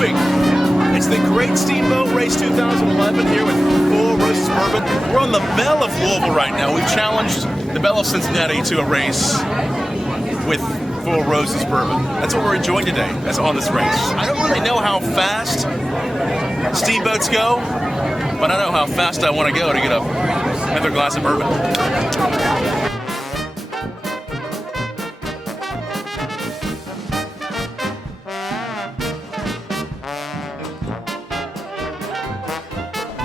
moving. It's the Great Steamboat Race 2011 here with Four Roses Bourbon. We're on the Belle of Louisville right now. We've challenged the Belle of Cincinnati to a race with Four Roses Bourbon. That's what we're enjoying today. That's on this race. I don't really know how fast steamboats go, but I know how fast I want to go to get another glass of bourbon.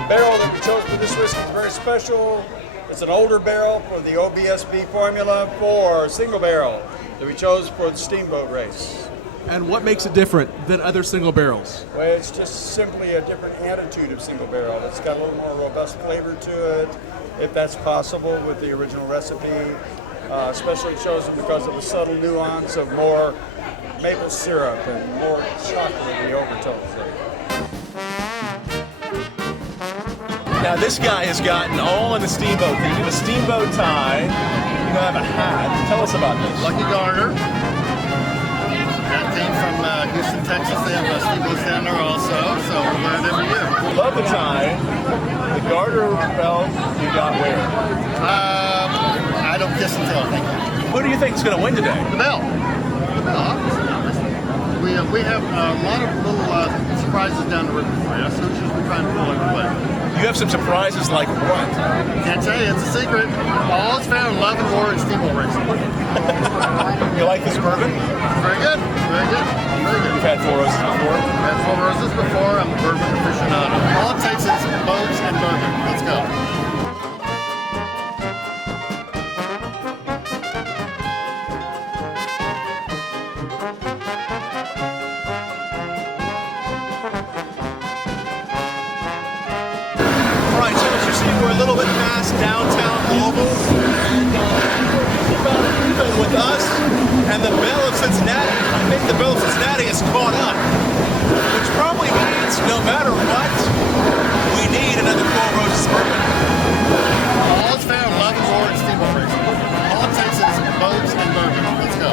Barrel that we chose for this whiskey is very special. It's an older barrel for the OBSB formula for single barrel that we chose for the Steamboat race. And what makes it different than other single barrels? Well, it's just simply a different attitude of single barrel. It's got a little more robust flavor to it, if that's possible with the original recipe. Especially chosen because of the subtle nuance of more maple syrup and more chocolatey overtones there. Now this guy has gotten all in the steamboat. You have a steamboat tie, you have a hat. Tell us about this. Lucky Garter. That came from Houston, Texas. They have steamboats down there also, so we wear it every year. Love the tie. The garter belt you got where? I don't kiss and tell, thank you. Who do you think is going to win today? The bell. The bell, obviously. We have a lot of little surprises down the river for you, so it's just we try and pull everybody. You have some surprises like what? Can't tell you, it's a secret. All is found in love and war and steamboat racing. You like this bourbon? Very good, very good, very good. You've had Four Roses before? I've had Four Roses before, I'm a bourbon aficionado. All it takes is boats and bourbon. Let's go. We're a little bit past downtown Louisville, and even with us and the Belle of Cincinnati, I think the Belle of Cincinnati is caught up, which probably means no matter what, we need another Four Roses bourbon. All is found in love and war and steamboat racing. All it takes is boats and bourbon. Let's go.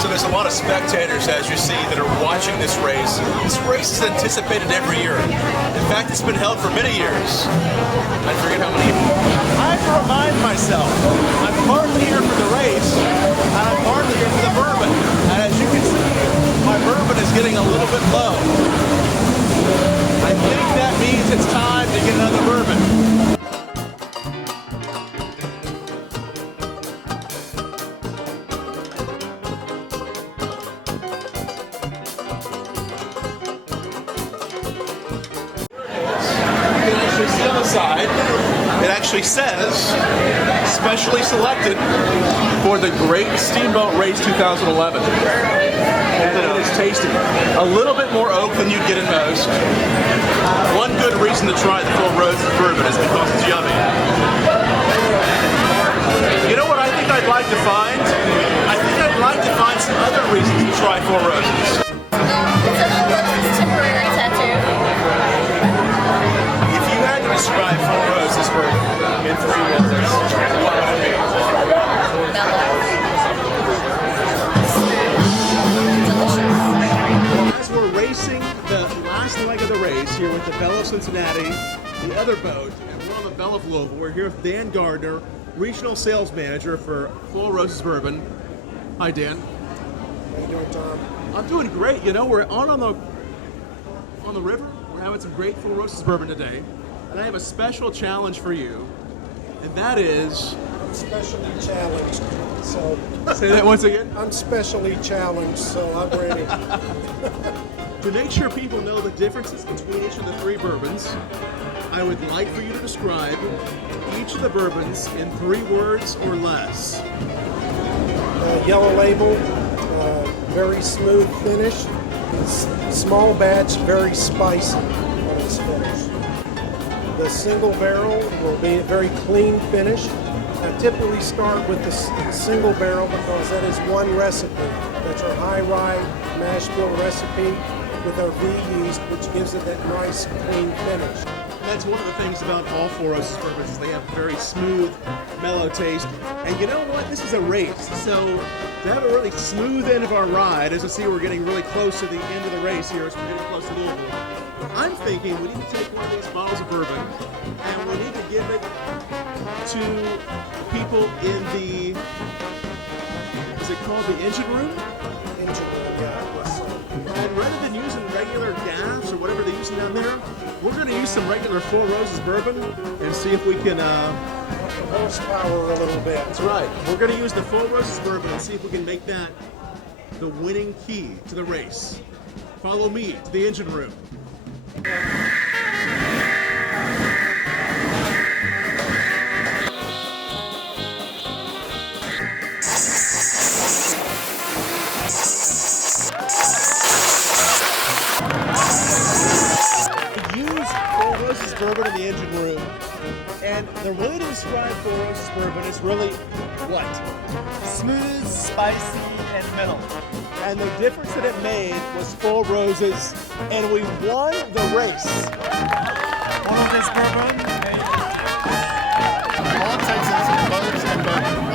So there's a lot of spectators, as you see, that are watching this race. This race is anticipated every year. In fact, it's been held for many years. I forget how many. I have to remind myself, I'm partly here for the race, and I'm partly here for the bourbon. And as you can see, my bourbon is getting a little bit low. I think that means it's time to get another bourbon. See on the side, it actually says specially selected for the Great Steamboat Race 2011. And it is tasty. A little bit more oak than you'd get in most. One good reason to try the Four Roses bourbon is because it's yummy. You know what I think I'd like to find? I think I'd like to find some other reasons to try Four Roses. It's an Roses temporary tattoo. Describe Four Roses bourbon in 3 words. What would it be? As we're racing the last leg of the race here with the Belle of Cincinnati, the other boat, and we're on the Belle of Louisville. We're here with Dan Gardner, Regional Sales Manager for Four Roses Bourbon. Hi, Dan. How you doing, Tom? I'm doing great. You know, we're on the river. We're having some great Four Roses Bourbon today. And I have a special challenge for you, and that is... I'm specially challenged, so... Say that once again? I'm specially challenged, so I'm ready. To make sure people know the differences between each of the 3 bourbons, I would like for you to describe each of the bourbons in 3 words or less. Yellow label, very smooth finish, Small batch, very spicy when it's finished. The single barrel will be a very clean finish. I typically start with the single barrel because that is one recipe. That's our high rye mash bill recipe with our V yeast, which gives it that nice clean finish. That's one of the things about all Four Roses bourbons is they have a very smooth, mellow taste. And you know what? This is a race, so to have a really smooth end of our ride, as you see we're getting really close to the end of the race here as we're getting close to Louisville, I'm thinking we need to take one of these bottles of bourbon and we need to give it to people in the, is it called the engine room? Engine room, yeah. And rather than using regular gas or whatever they're using down there, we're going to use some regular Four Roses bourbon and see if we can. Up the horsepower a little bit. That's right. We're going to use the Four Roses bourbon and see if we can make that the winning key to the race. Follow me to the engine room. Bourbon in the engine room, and the way to describe Four Roses bourbon is really what? Smooth, spicy, and middle. And the difference that it made was Four Roses, and we won the race. One of this bourbon. All it takes is boats and bourbon.